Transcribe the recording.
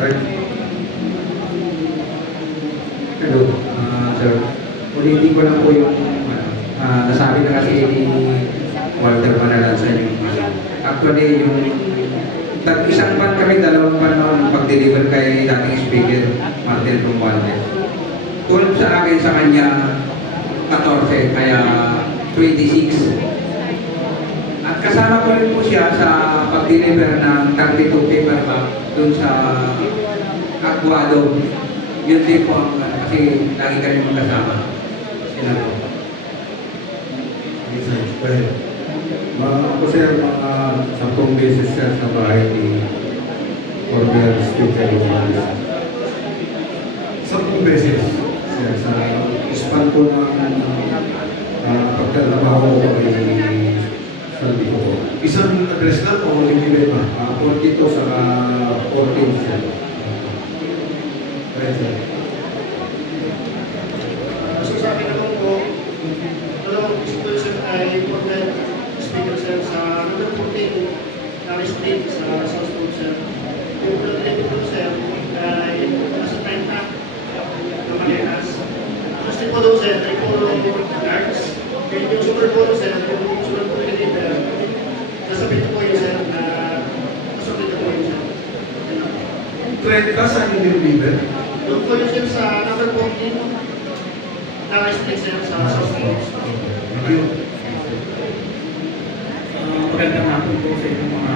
Right. Hello, sir. Ulitin ko lang po yung nasabi na kasi ni Walter Manalansan yung actually yung isang pan kami, dalawang pan ng pag-deliver kay dating speaker Martin Romualdez. Tulad sa akin sa kanya 14 kaya 26. At kasama ko rin po siya sa pag-deliver ng 32 paper bag dun sa Aguado. Yun din po ang kasi lagi kami magkasama. Sila po. Yes, sir. Well, ako sir, mga 10 beses sir sa bahay ni Order Speaker Romualdez. 10 beses sir sa span po ng pagkatrabaho ko kay Saldi ko. Isang address lang o limited pa? 42 sa 14 sir. Right sir. So sa akin naman po, dalawang institution ay important speaker sir sa number 14 Harry Street sa South Pole sir. Yung related po sir ay nasa 30 na Malinas. Kasi po doon sir ay puro guards. Kaya yung super polo sir, yung super polo deliver, nasabihin ko po yun sir na nasabihin ko po yun sir. Trend ka saan yung deliver? Doon po yun sir sa number 14 Harry Street sir sa South Pole. Thank you. Magandang hapon po sa inyong mga